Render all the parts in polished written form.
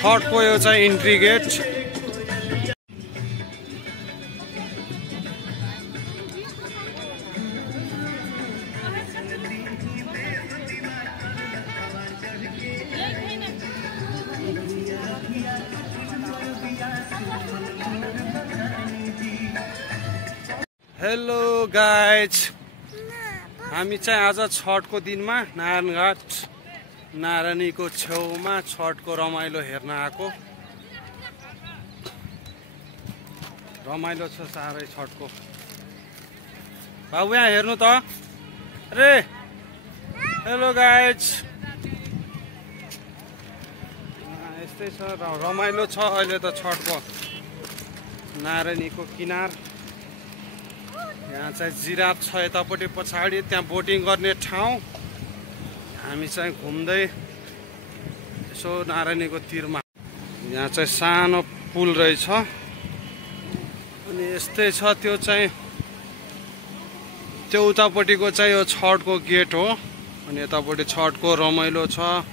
छठको यो चाहिँ इन्ट्री गेट। हेलो गाइज, हामी चाहिँ आज छठको दिनमा नारायणघाट नारायणीको छेउमा छठको रमाइलो हेर्न आएको। रमाइलो छ साह्रै छठको। बाबु यहाँ हेर्नु त। अरे हेलो गाइज, यस्तै छ, रमाइलो छ अहिले त छठको। नारायणीको किनार यहाँ चाहिँ जिराफ छ यतापट्टि पछाडि, त्यहाँ बोटिङ गर्ने ठाउँ। हामी चाहिँ घुम्दै यसो नारायणीको तिरमा। यहाँ चाहिँ सानो पुल रहेछ अनि यस्तै छ। त्यो चाहिँ त्यो उतापट्टिको चाहिँ यो छठको गेट हो अनि यतापट्टि छठको रमाइलो छ।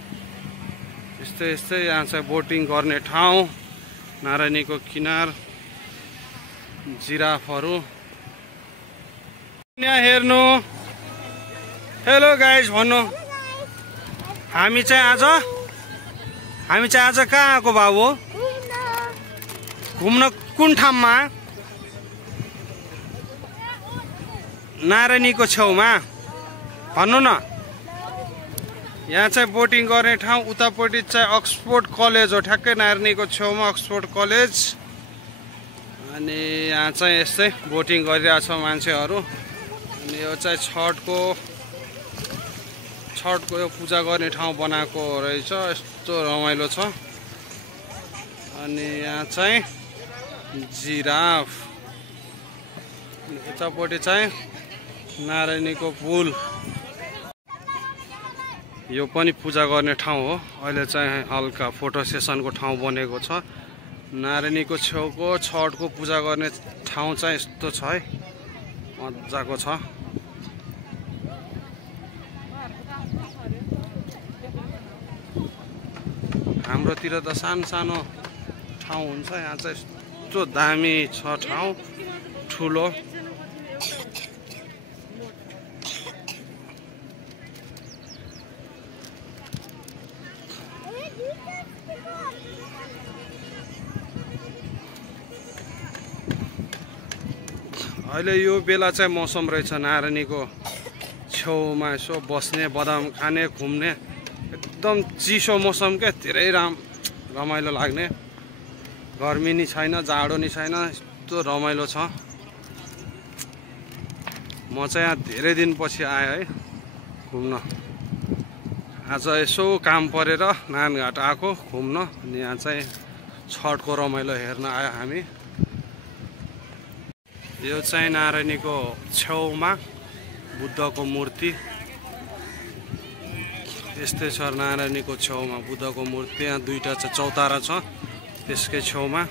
यस्तै यस्तै यहाँ चाहिँ बोटिङ गर्ने ठाउँ, नारायणीको किनार, जिराफहरू। यहाँ हेर्नु। हेलो गाइज भन्नु। हामी चाहिँ आज कहाँ आएको बाबु? घुम्न। कुन ठाउँमा? नारायणीको छेउमा भन्नु न। यहाँ चाहिँ बोटिङ गर्ने ठाउँ। उतापट्टि चाहिँ अक्सफोर्ड कलेज हो, ठ्याक्कै नारायणीको छेउमा अक्सफोर्ड कलेज। अनि यहाँ चाहिँ यस्तै बोटिङ गरिरहेछ मान्छेहरू। अनि यो चाहिँ छठको यो पूजा गर्ने ठाउँ बनाएको रहेछ। यस्तो रमाइलो छ। अनि यहाँ चाहिँ जिराफ, यतापट्टि चाहिँ नारायणीको पुल। यो पनि पूजा गर्ने ठाउँ हो। अहिले चाहिँ हल्का फोटो सेसनको ठाउँ बनेको छ। नारायणीको छेउको छठको पूजा गर्ने ठाउँ चाहिँ यस्तो छ है, मजाको छ। हाम्रोतिर त सानो सानो ठाउँ हुन्छ, यहाँ चाहिँ यस्तो दामी छ ठाउँ, ठुलो। अहिले यो बेला चाहिँ मौसम रहेछ नारायणीको छेउमा यसो बस्ने, बदाम खाने, घुम्ने। एकदम चिसो मौसम क्या, धेरै रमाइलो लाग्ने। गर्मी नि छैन, जाडो नि छैन, यस्तो रमाइलो छ। म चाहिँ यहाँ धेरै दिनपछि आएँ है घुम्न। आज यसो काम परेर नारायणघाट आएको घुम्न। अनि यहाँ चाहिँ छठको रमाइलो हेर्न आयो हामी। यो चाहिँ नारायणीको छेउमा बुद्धको मूर्ति। यस्तै छ नारायणीको छेउमा बुद्धको मूर्ति। यहाँ दुईटा चाहिँ चौतारा छ, त्यसकै छेउमा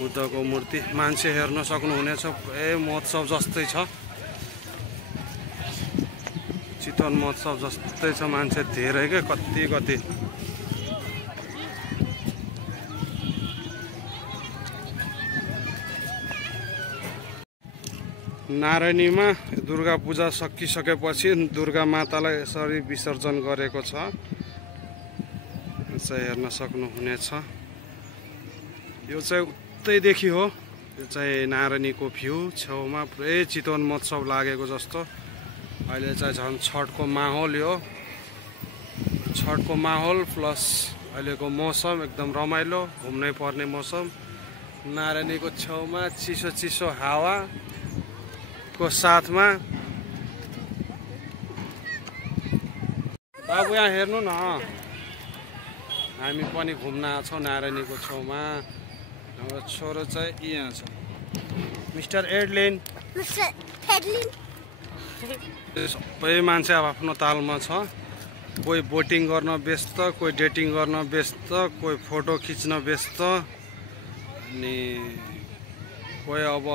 बुद्धको मूर्ति। मान्छे हेर्न सक्नुहुनेछ, महोत्सव जस्तै छ, चितवन महोत्सव जस्तै छ। मान्छे धेरै क्या, कति नारायणीमा दुर्गा पूजा सकिसकेपछि दुर्गा मातालाई यसरी विसर्जन गरेको छ। चाहिँ हेर्न सक्नुहुनेछ। यो चाहिँ उतैदेखि हो। यो चाहिँ नारायणीको भ्यू छेउमा पुरै चितवन महोत्सव लागेको जस्तो। अहिले चाहिँ झन् छठको माहौल हो। छठको माहौल प्लस अहिलेको मौसम एकदम रमाइलो, घुम्नै पर्ने मौसम। नारायणीको छेउमा चिसो चिसो हावा को साथमा। बाबु यहाँ हेर्नु न, हामी पनि घुम्न आछौँ नारायणीको छेउमा। हाम्रो छोरो चाहिँ यहाँ छ, मिस्टर एडलिन। सबै मान्छे आफ्नो तालमा छ। कोही बोटिङ गर्न व्यस्त, कोही डेटिङ गर्न व्यस्त, कोही फोटो खिच्न व्यस्त। अनि कोही अब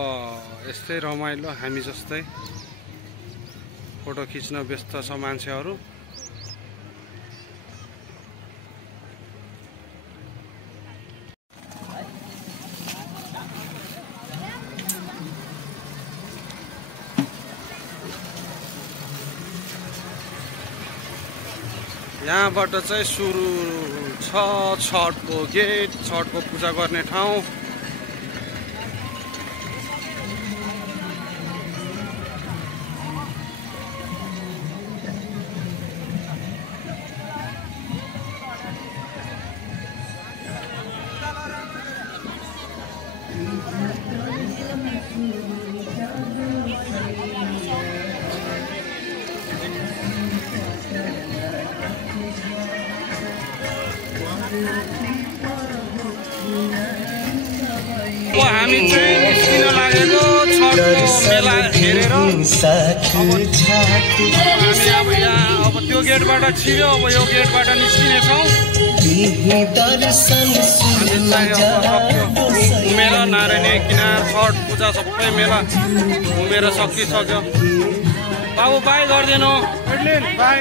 यस्तै रमाइलो हामी जस्तै फोटो खिच्न व्यस्त छ मान्छेहरू। यहाँबाट चाहिँ सुरु छ छठको गेट, छठको पूजा गर्ने ठाउँ। हामी चाहिँ निस्किन लागेको छठको मेला हेरेर। हामी अब यहाँ अब त्यो गेटबाट छिर्यो, अब यो गेटबाट निस्किनेछौँ। घुमेर नारायणी किनार छठ पूजा सबै मेला घुमेर सकिसक्यो। बाबु बाई गरिदिनु, बाई।